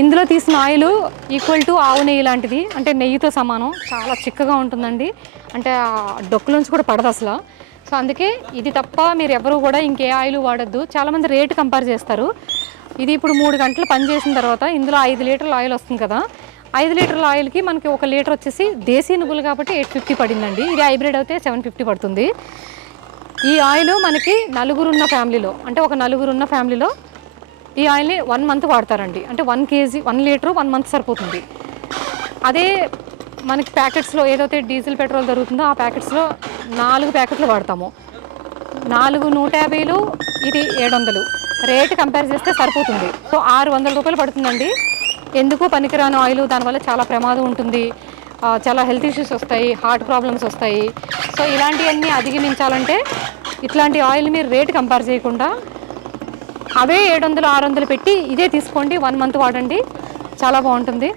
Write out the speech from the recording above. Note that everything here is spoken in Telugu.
ఇందులో తీసిన ఆయిల్ ఈక్వల్ టు ఆవు నెయ్యి లాంటిది, అంటే నెయ్యితో సమానం, చాలా చిక్కగా ఉంటుందండి. అంటే డొక్కులోంచి కూడా పడదు అసలు. సో అందుకే ఇది తప్ప మీరు ఎవరు కూడా ఇంకే ఆయిల్ వాడద్దు. చాలామంది రేటు కంపేర్ చేస్తారు. ఇది ఇప్పుడు 3 గంటలు పని చేసిన తర్వాత ఇందులో 5 లీటర్ల ఆయిల్ వస్తుంది కదా, 5 లీటర్ల ఆయిల్కి మనకి 1 లీటర్ వచ్చేసి దేశీ నువ్వులు కాబట్టి 850 పడిందండి. ఇది హైబ్రిడ్ అయితే 750 పడుతుంది. ఈ ఆయిల్ మనకి నలుగురున్న ఫ్యామిలీలో, అంటే ఒక నలుగురున్న ఫ్యామిలీలో ఈ ఆయిల్ని 1 మంత్ వాడతారండి. అంటే 1 కేజీ 1 లీటరు 1 మంత్ సరిపోతుంది. అదే మనకి ప్యాకెట్స్లో ఏదైతే డీజిల్ పెట్రోల్ దొరుకుతుందో ఆ ప్యాకెట్స్లో 4 ప్యాకెట్లు వాడతాము. 4 150, ఇది 700. రేటు కంపేర్ చేస్తే సరిపోతుంది. సో 600 రూపాయలు పడుతుందండి. ఎందుకు పనికిరాని ఆయిల్, దానివల్ల చాలా ప్రమాదం ఉంటుంది, చాలా హెల్త్ ఇష్యూస్ వస్తాయి, హార్ట్ ప్రాబ్లమ్స్ వస్తాయి. సో ఇలాంటివన్నీ అధిగమించాలంటే ఇట్లాంటి ఆయిల్ మీరు రేటు కంపేర్ చేయకుండా అవే 700 600 పెట్టి ఇదే తీసుకోండి, 1 మంత్ వాడండి, చాలా బాగుంటుంది.